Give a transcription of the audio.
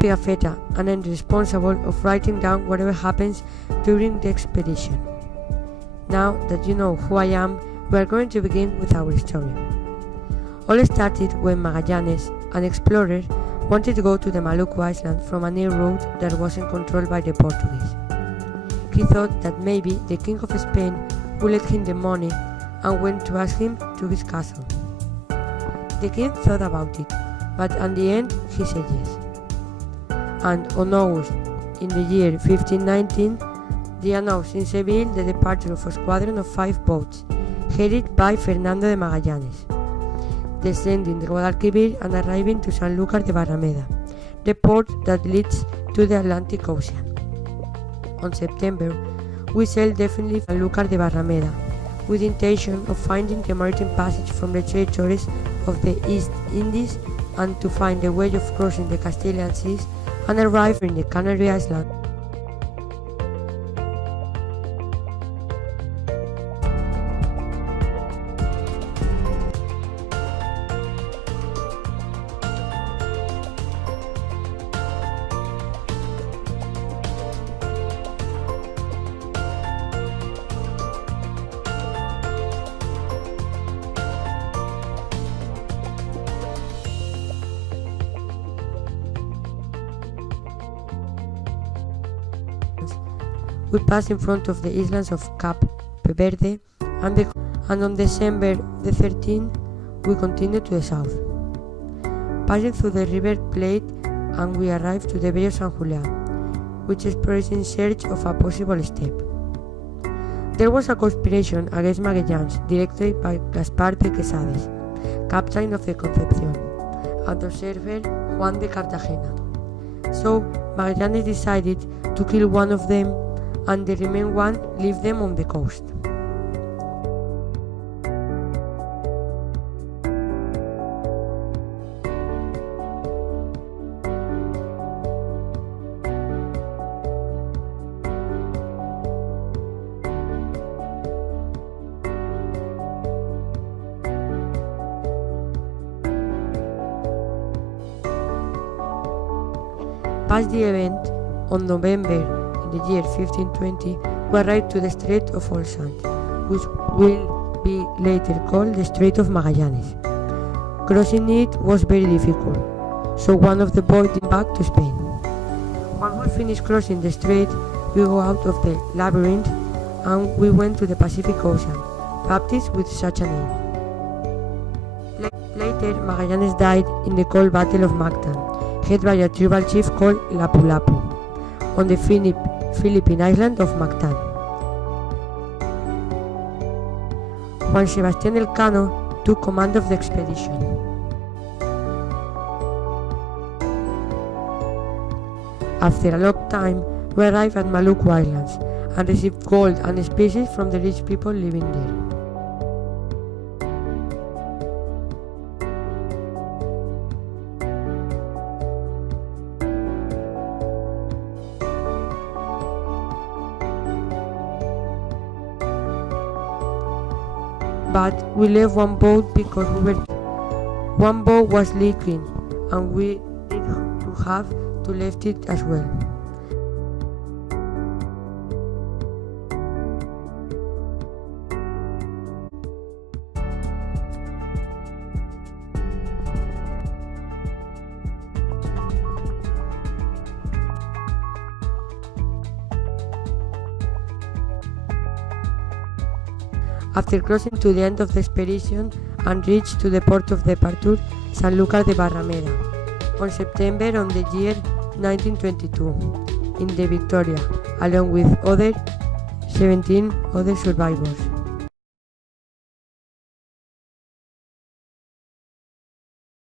Pigafetta, and I'm responsible of writing down whatever happens during the expedition. Now that you know who I am, we are going to begin with our story. All started when Magallanes, an explorer, wanted to go to the Maluku Island from a near road that wasn't controlled by the Portuguese. He thought that maybe the King of Spain would let him the money and went to ask him to his castle. The king thought about it, but in the end he said yes. And on August, in the year 1519, they announced in Seville the departure of a squadron of 5 boats, headed by Fernando de Magallanes, descending the Guadalquivir and arriving to Sanlúcar de Barrameda, the port that leads to the Atlantic Ocean. On September, we sailed definitely Sanlúcar de Barrameda, with the intention of finding the maritime passage from the territories of the East Indies and to find a way of crossing the Castilian seas and arrive in the Canary Islands. We passed in front of the islands of Cape Verde and on December the 13th we continued to the south, passing through the River Plate, and we arrived to the Bay of San Julián, which explores in search of a possible step. There was a conspiration against Magallanes directed by Gaspar de Quesades, captain of the Concepción, and observer Juan de Cartagena. So Magallanes decided to kill one of them and the remaining one leave them on the coast. Past the event, on November in the year 1520, we arrived to the Strait of All Saints, which will be later called the Strait of Magallanes. Crossing it was very difficult, so one of the boats went back to Spain. When we finished crossing the strait, we go out of the labyrinth and we went to the Pacific Ocean, baptized with such a name. Later, Magallanes died in the cold Battle of Mactan, headed by a tribal chief called Lapu-Lapu, on the Philippine island of Mactan. Juan Sebastián Elcano took command of the expedition. After a long time, we arrived at Maluku Islands and received gold and spices from the rich people living there. But we left one boat because one boat was leaking and we need to have to left it as well. After crossing to the end of the expedition and reached to the port of departure, Sanlúcar de Barrameda, on September on the year 1922, in the Victoria, along with 17 other survivors.